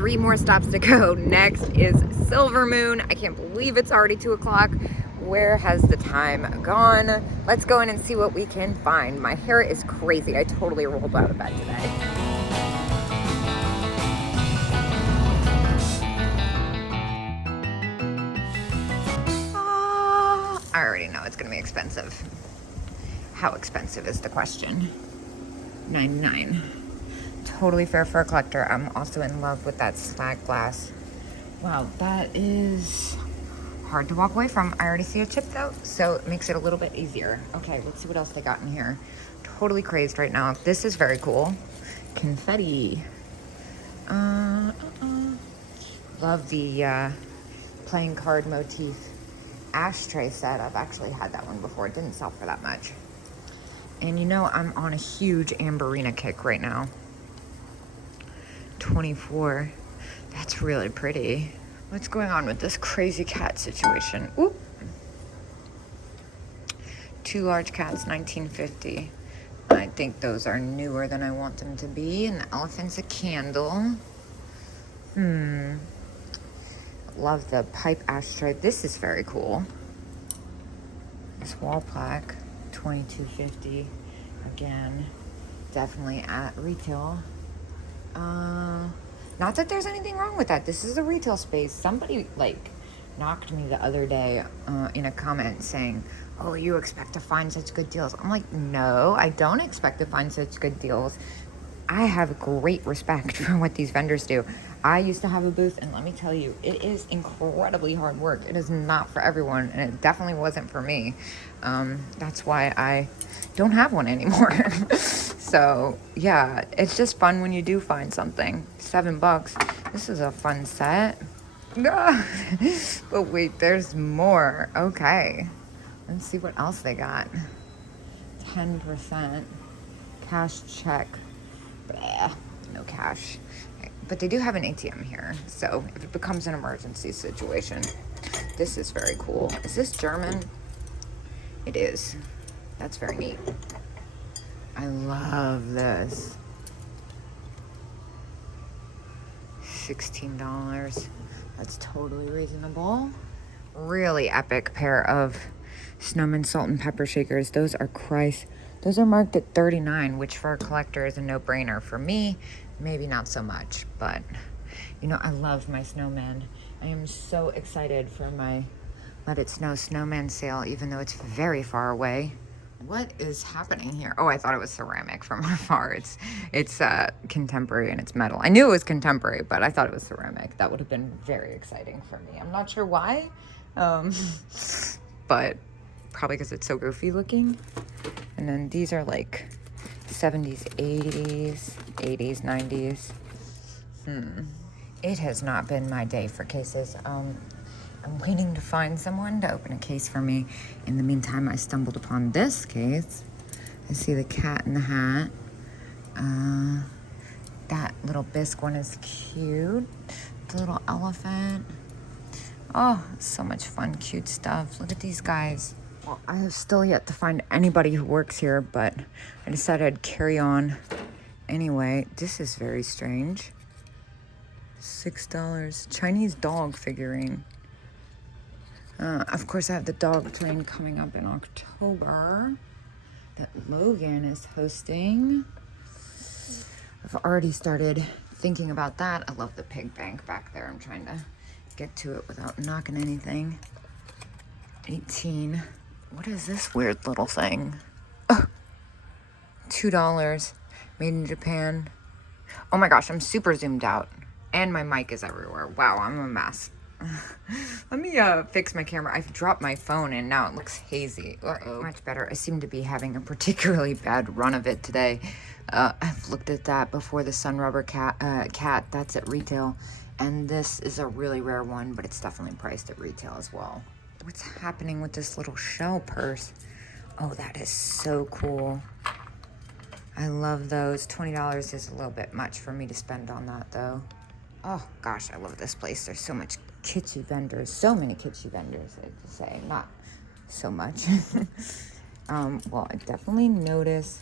3 more stops to go. Next is Silver Moon. I can't believe it's already 2 o'clock. Where has the time gone? Let's go in and see what we can find. My hair is crazy. I totally rolled out of bed today. I already know it's gonna be expensive. How expensive is the question? $99. Totally fair for a collector. I'm also in love with that slag glass. Wow, that is hard to walk away from. I already see a chip though, so it makes it a little bit easier. Okay, let's see what else they got in here. Totally crazed right now. This is very cool. Confetti. Love the playing card motif ashtray set. I've actually had that one before. It didn't sell for that much. And you know, I'm on a huge Amberina kick right now. 24. That's really pretty. What's going on with this crazy cat situation? Oop. 2 large cats, 1950. I think those are newer than I want them to be. And the elephant's a candle. Love the pipe ashtray. This is very cool. This wall plaque, $22.50. Again, definitely at retail. Not that there's anything wrong with that. This is a retail space. Somebody like knocked me the other day in a comment saying, "Oh, you expect to find such good deals." I'm like, no, I don't expect to find such good deals. I have great respect for what these vendors do. I used to have a booth, and let me tell you, it is incredibly hard work. It is not for everyone, and it definitely wasn't for me. That's why I don't have one anymore. So yeah, it's just fun when you do find something. $7. This is a fun set. But wait, there's more. Okay, let's see what else they got. 10% cash check. Blah, no cash. But they do have an ATM here, so if it becomes an emergency situation. This is very cool. Is this German? It is. That's very neat. I love this. $16. That's totally reasonable. Really epic pair of Snowman salt and pepper shakers. Those are Christ. Those are marked at $39, which for a collector is a no-brainer. For me, maybe not so much, but you know, I love my snowman. I am so excited for my Let It Snow snowman sale, even though it's very far away. What is happening here? Oh, I thought it was ceramic from afar. It's contemporary and it's metal. I knew it was contemporary, but I thought it was ceramic. That would have been very exciting for me. I'm not sure why, but probably because it's so goofy looking. And then these are like 70s, 80s, 90s. It has not been my day for cases. I'm waiting to find someone to open a case for me. In the meantime, I stumbled upon this case. I see the cat in the hat. That little bisque one is cute. The little elephant. Oh, so much fun, cute stuff. Look at these guys. Well, I have still yet to find anybody who works here, but I decided I'd carry on anyway. This is very strange. $6. Chinese dog figurine. Of course, I have the dog train coming up in October that Logan is hosting. I've already started thinking about that. I love the pig bank back there. I'm trying to get to it without knocking anything. 18. What is this weird little thing? Oh, $2. Made in Japan. Oh my gosh, I'm super zoomed out. And my mic is everywhere. Wow, I'm a mess. Let me fix my camera. I've dropped my phone and now it looks hazy. Uh-oh. Much better. I seem to be having a particularly bad run of it today. I've looked at that before. The Sun Rubber cat. That's at retail. And this is a really rare one, but it's definitely priced at retail as well. What's happening with this little shell purse? Oh, that is so cool. I love those. $20 is a little bit much for me to spend on that, though. Oh, gosh, I love this place. There's so much kitschy vendors. So many kitschy vendors, I'd say. Not so much. Well, I definitely noticed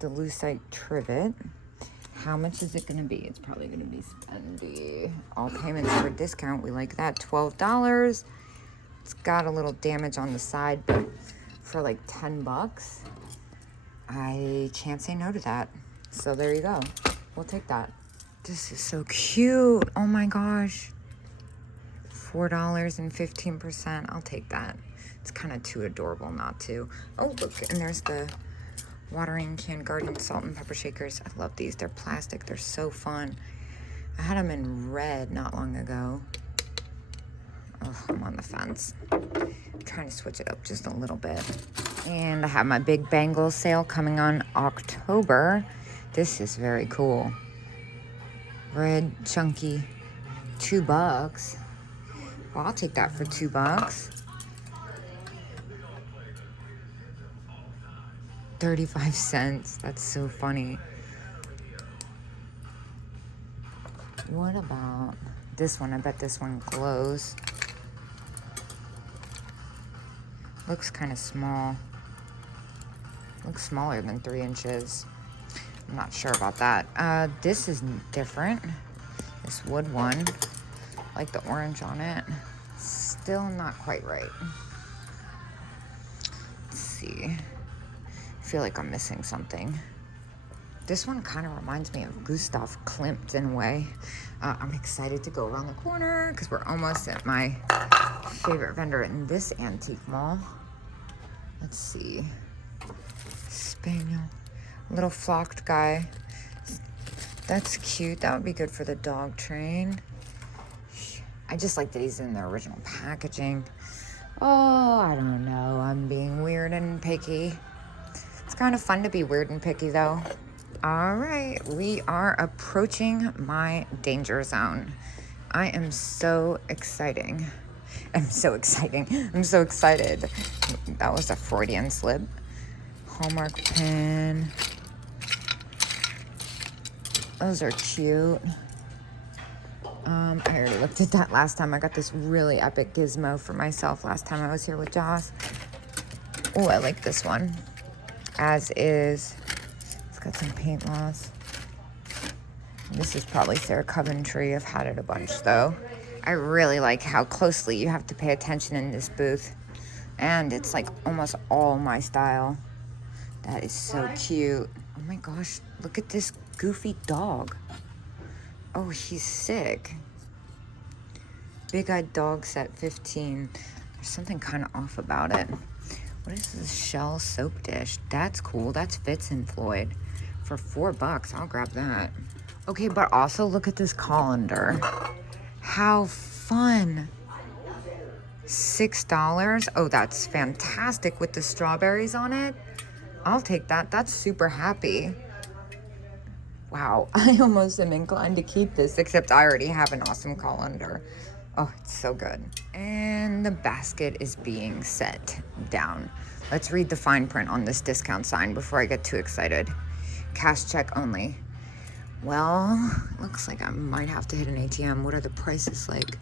the lucite trivet. How much is it going to be? It's probably going to be spendy. all payments for discount. We like that. $12. It's got a little damage on the side, but for like 10 bucks, I can't say no to that. So there you go. We'll take that. This is so cute. Oh my gosh. $4 and 15%. I'll take that. It's kind of too adorable not to. Oh, look, and there's the watering can garden salt and pepper shakers. I love these. They're plastic. They're so fun. I had them in red not long ago. Oh, I'm on the fence. I'm trying to switch it up just a little bit. And I have my big bangle sale coming on October. This is very cool. Red, chunky, $2. Well, I'll take that for $2. 35 cents. That's so funny. What about this one? I bet this one glows. Looks kind of small. Looks smaller than 3 inches. I'm not sure about that. This is different. This wood one. Like the orange on it. Still not quite right. Let's see. I feel like I'm missing something. This one kind of reminds me of Gustav Klimt in a way. I'm excited to go around the corner because we're almost at my favorite vendor in this antique mall. Let's see. Spaniel. Little flocked guy. That's cute. That would be good for the dog train. I just like that he's in the original packaging. Oh, I don't know. I'm being weird and picky. It's kind of fun to be weird and picky, though. All right, we are approaching my danger zone. I am so exciting. I'm so excited. That was a Freudian slip. Hallmark pin. Those are cute. I already looked at that last time. I got this really epic gizmo for myself last time I was here with Joss. Oh, I like this one. As is. It's got some paint loss. This is probably Sarah Coventry. I've had it a bunch, though. I really like how closely you have to pay attention in this booth. And it's like almost all my style. That is so cute. Oh my gosh, look at this goofy dog. Oh, he's sick. Big-eyed dog set 15. There's something kind of off about it. What is this shell soap dish? That's cool. That's Fitz and Floyd. For $4, I'll grab that. Okay, but also look at this colander. How fun. $6. Oh, that's fantastic with the strawberries on it. I'll take that. That's super happy. Wow, I almost am inclined to keep this, except I already have an awesome colander. Oh, it's so good. And the basket is being set down. Let's read the fine print on this discount sign before I get too excited. Cash check only. Well, looks like I might have to hit an ATM. What are the prices like?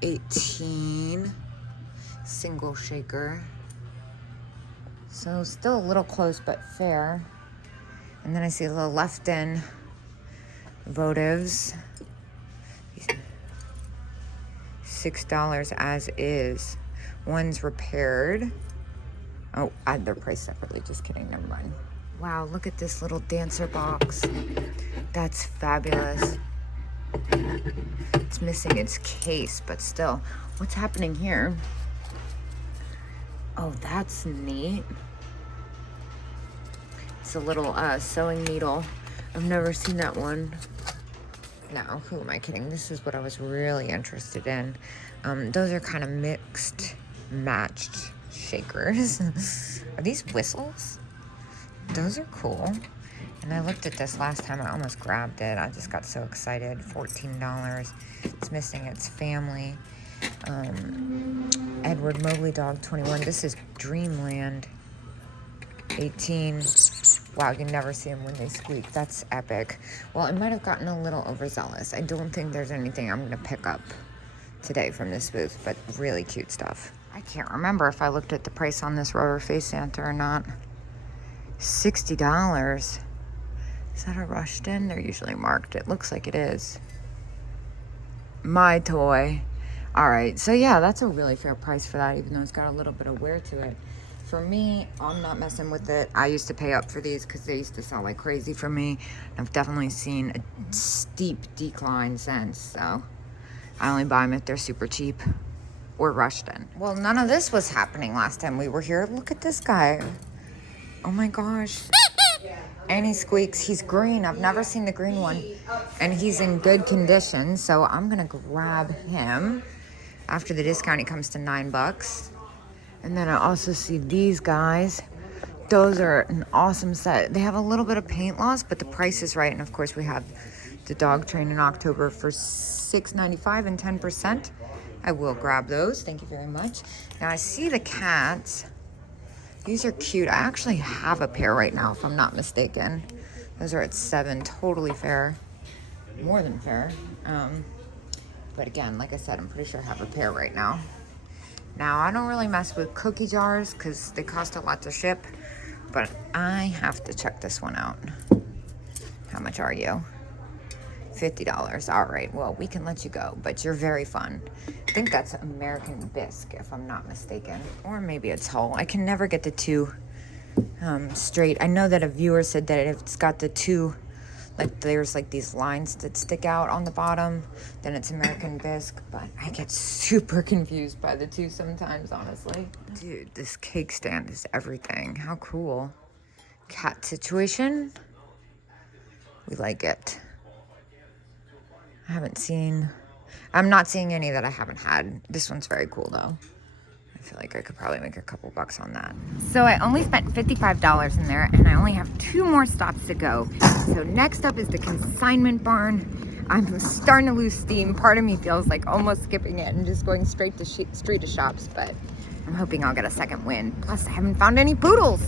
18. Single shaker. So still a little close, but fair. And then I see a little left-in votives. $6 as is. One's repaired. Oh, add their price separately. Just kidding. Never mind. Wow, look at this little dancer box. That's fabulous. It's missing its case, but still. What's happening here? Oh, that's neat. It's a little sewing needle. I've never seen that one. No, who am I kidding? This is what I was really interested in. Those are kind of mixed, matched shakers. Are these whistles? Those are cool. And I looked at this last time. I almost grabbed it. I just got so excited. $14. It's missing its family. Edward Mobley Dog 21. This is Dreamland 18. Wow, you never see them when they squeak. That's epic. Well, I might have gotten a little overzealous. I don't think there's anything I'm going to pick up today from this booth, but really cute stuff. I can't remember if I looked at the price on this rubber face Santa or not. $60. Is that a rushed in? They're usually marked. It looks like it is. My toy. All right, so yeah, that's a really fair price for that, even though it's got a little bit of wear to it. For me, I'm not messing with it. I used to pay up for these because they used to sell like crazy for me. I've definitely seen a steep decline since, so I only buy them if they're super cheap or rushed in. Well, none of this was happening last time we were here. Look at this guy. Oh my gosh. And he squeaks. He's green. I've never seen the green one. And he's in good condition, so I'm gonna grab him. After the discount, he comes to $9. And then I also see these guys. Those are an awesome set. They have a little bit of paint loss, but the price is right. And of course, we have the dog train in October for $6.95 and 10%. I will grab those. Thank you very much. Now I see the cats. These are cute. I actually have a pair right now, if I'm not mistaken. Those are at $7. Totally fair. More than fair. But again, like I said, I'm pretty sure I have a pair right now. Now, I don't really mess with cookie jars because they cost a lot to ship, but I have to check this one out. How much are you? $50. All right, well, we can let you go, but you're very fun. I think that's American Bisque, if I'm not mistaken. Or maybe it's Hull. I can never get the two straight. I know that a viewer said that if it's got the two, like there's like these lines that stick out on the bottom, then it's American Bisque, but I get super confused by the two sometimes, honestly. Dude, this cake stand is everything. How cool. Cat situation. We like it. I'm not seeing any that I haven't had. This one's very cool though. I feel like I could probably make a couple bucks on that. So I only spent $55 in there, and I only have 2 more stops to go. So next up is the consignment barn. I'm starting to lose steam. Part of me feels like almost skipping it and just going straight to street to shops, but I'm hoping I'll get a second win. Plus, I haven't found any poodles.